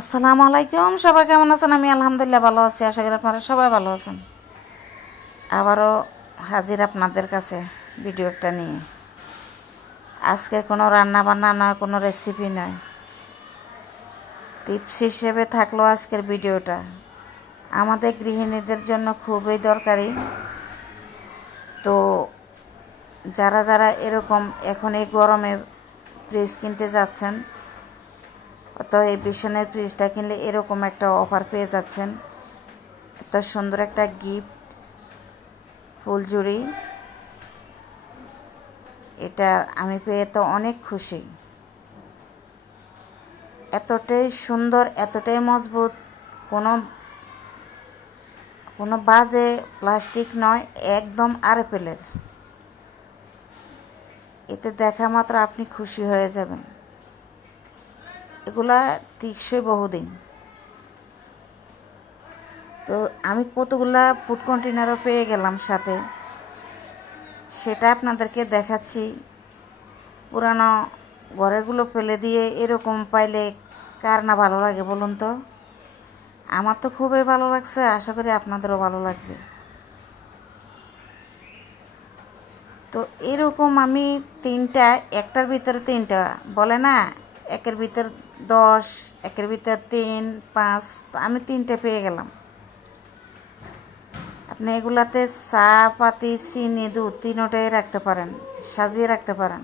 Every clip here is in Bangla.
আসসালামু আলাইকুম। সবাই কেমন আছেন? আমি আলহামদুলিল্লাহ ভালো আছি। আশা করি আপনারা সবাই ভালো আছেন। আবারও হাজির আপনাদের কাছে ভিডিও একটা নিয়ে। আজকে কোনো রান্না বান্না নয়, কোনো রেসিপি নয়, টিপস হিসেবে থাকলো আজকের ভিডিওটা। আমাদের গৃহিণীদের জন্য খুবই দরকারি। তো যারা যারা এরকম এখন এই গরমে ফ্রিজ কিনতে যাচ্ছেন, তো এই বিছানার ফ্রিজটা কিনলে এরকম একটা অফার পেয়ে যাচ্ছেন। এত সুন্দর একটা গিফট, ফুলঝুরি, এটা আমি পেয়ে তো অনেক খুশি। এতটাই সুন্দর, এতটাই মজবুত, কোনো বাজে প্লাস্টিক নয়, একদম আরএফএলের। এতে দেখা মাত্র আপনি খুশি হয়ে যাবেন। এগুলা টিকসই বহুদিন। তো আমি কতগুলা ফুড কন্টেনারও পেয়ে গেলাম সাথে, সেটা আপনাদেরকে দেখাচ্ছি। পুরানো ঘরেরগুলো ফেলে দিয়ে এরকম পাইলে কার না ভালো লাগে বলুন তো? আমার তো খুবই ভালো লাগছে, আশা করি আপনাদেরও ভালো লাগবে। তো এরকম আমি তিনটা, একটার ভিতরে তিনটা বলে না, একের ভিতর 10, একের ভিতর 3, 5, তো আমি তিনটে পেয়ে গেলাম। আপনি এগুলাতে চা পাতি, চিনি, দুধ তিনটাই রাখতে পারেন, সাজিয়ে রাখতে পারেন।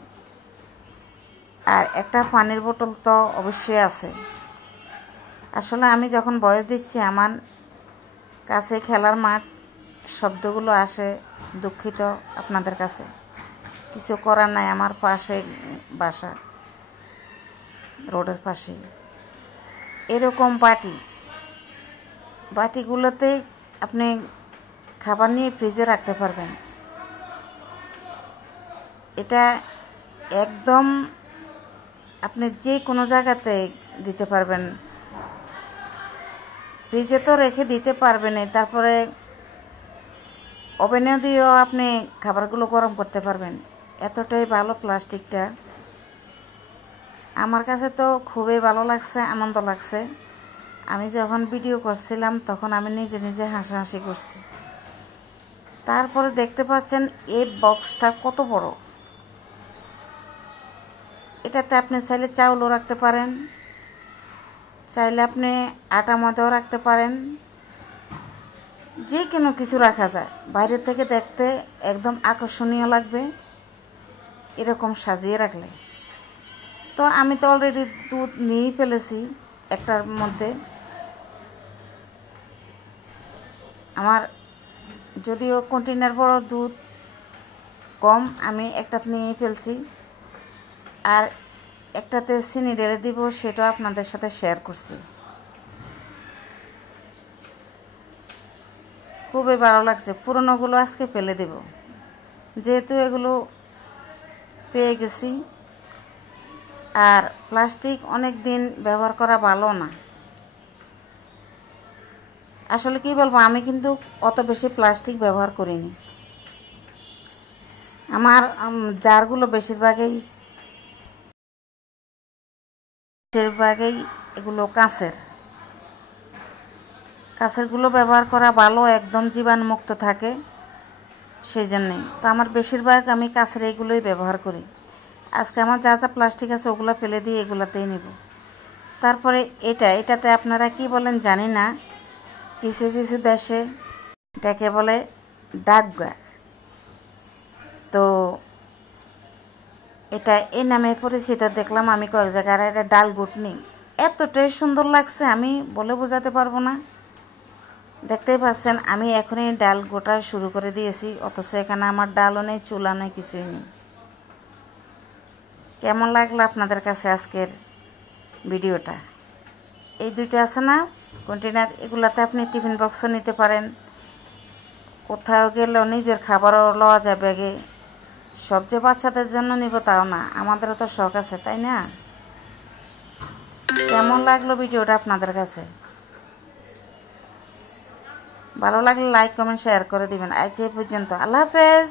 আর একটা পানির বোতল তো অবশ্যই আছে। আসলে আমি যখন বয়স দিচ্ছি, আমার কাছে খেলার মাঠ, শব্দগুলো আসে, দুঃখিত আপনাদের কাছে। কিছু করার নাই, আমার পাশে বাসা, রোডের পাশে। এরকম বাটিগুলোতে আপনি খাবার নিয়ে ফ্রিজে রাখতে পারবেন। এটা একদম আপনি যে কোনো জায়গাতে দিতে পারবেন। ফ্রিজে তো রেখে দিতে পারবেন, তারপরে ওভেনেও দিয়েও আপনি খাবারগুলো গরম করতে পারবেন। এতটাই ভালো প্লাস্টিকটা। আমার কাছে তো খুবই ভালো লাগছে, আনন্দ লাগছে। আমি যখন ভিডিও করছিলাম তখন আমি নিজে নিজে হাসাহাসি করছি। তারপরে দেখতে পাচ্ছেন এই বক্সটা কত বড়। এটাতে আপনি চাইলে চাউলও রাখতে পারেন, চাইলে আপনি আটা ময়দাও রাখতে পারেন, যে কোনো কিছু রাখা যায়। বাইরে থেকে দেখতে একদম আকর্ষণীয় লাগবে এরকম সাজিয়ে রাখলে। তো আমি তো অলরেডি দুধ নিয়েই ফেলেছি একটার মধ্যে। আমার যদিও কন্টেনার বড়, দুধ কম, আমি একটা নিয়েই ফেলছি। আর একটাতে চিনি ঢেলে দিব, সেটাও আপনাদের সাথে শেয়ার করছি। খুবই ভালো লাগছে। পুরনোগুলো আজকে ফেলে দেব, যেহেতু এগুলো পেয়ে গেছি। আর প্লাস্টিক অনেক দিন ব্যবহার করা ভালো না। আসলে কি বলবো, আমি কিন্তু অত বেশি প্লাস্টিক ব্যবহার করিনি। আমার জারগুলো বেশিরভাগই এগুলো কাঁচেরগুলো ব্যবহার করা ভালো, একদম জীবাণুমুক্ত থাকে, সেই জন্যেই তো আমার বেশিরভাগ আমি কাঁচের এগুলোই ব্যবহার করি। আজকে আমার যা যা প্লাস্টিক আছে ওগুলো ফেলে দিয়ে এগুলোতেই নেব। তারপরে এটাতে আপনারা কি বলেন জানি না, কিছু কিছু দেশে এটাকে বলে ডাকগা। তো এটা এই নামে পরিচিত দেখলাম আমি কয়েক জায়গায়। এটা ডাল ঘুটনি, এতটাই সুন্দর লাগছে আমি বলে বোঝাতে পারবো না। দেখতেই পাচ্ছেন আমি এখনই ডাল গোটা শুরু করে দিয়েছি, অথচ এখানে আমার ডালও নেই, চুলা নেই, কিছুই নেই। কেমন লাগলো আপনাদের কাছে আজকের ভিডিওটা? এই দুইটা আছে না কন্টেনার, এগুলাতে আপনি টিফিন বক্সও নিতে পারেন, কোথাও গেলেও নিজের খাবারও লওয়া যায় ব্যাগে। সব যে বাচ্চাদের জন্য নিব তাও না, আমাদেরও তো শখ আছে, তাই না? কেমন লাগলো ভিডিওটা আপনাদের কাছে? ভালো লাগলে লাইক, কমেন্ট, শেয়ার করে দিবেন। আজ এই পর্যন্ত, আল্লাহ হাফেজ।